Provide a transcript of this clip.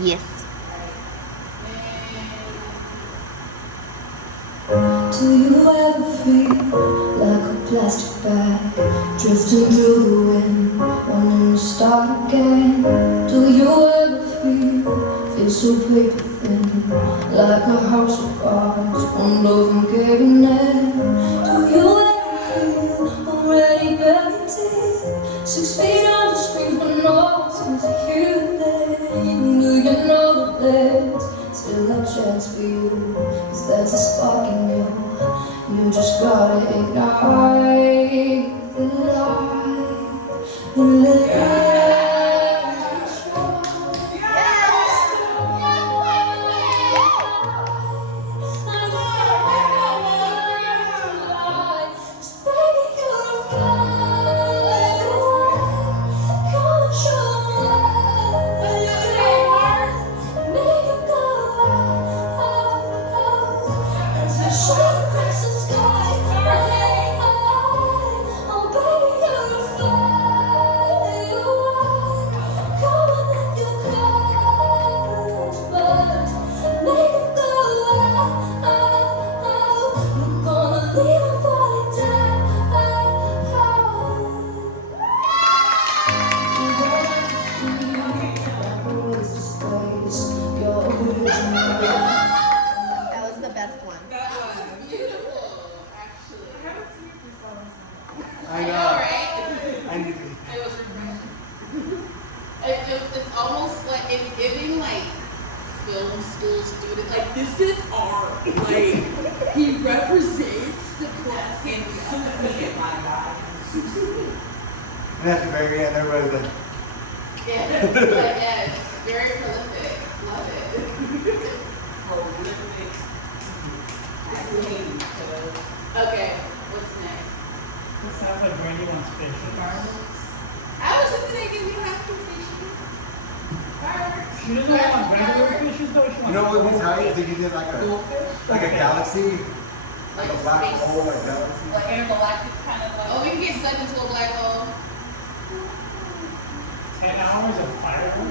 Yes. Do you ever feel like a plastic bag drifting through the wind, wanting to start again? Do you ever feel so paper thin, like a house of cards, one blow from giving in? Do you ever feel already buried deep, 6 feet under screens but no one seems to hear them? Do you know that there's still a chance for you, 'cause there's a spark in you. You just gotta ignite the light and let it shine. Just baby, you're a firework. Come and show me make it go out as you shine across the sky. Oh baby, you're a firework. Come on, let your colors burst. Make it go out. You're gonna leave and fall down. That was the best one. That was beautiful, actually. I haven't seen you for so long. I know. Right? I need to. It was refreshing. It's almost like it's giving like film school student. Like this is art. Like he represents the class in Sufi. My God. And at the very end, everybody's like, Yes, very prolific. Love it. Prolific. Okay, what's next? It sounds like Brandy wants fishing. I was just thinking we have to fishing. Fireworks. She doesn't want regular fishes though. She you wants know what would be tight? If you did like a galaxy, like a black hole, like galaxy. Like intergalactic kind of like. Oh, we can get sucked into a black hole. 10 hours of fireworks.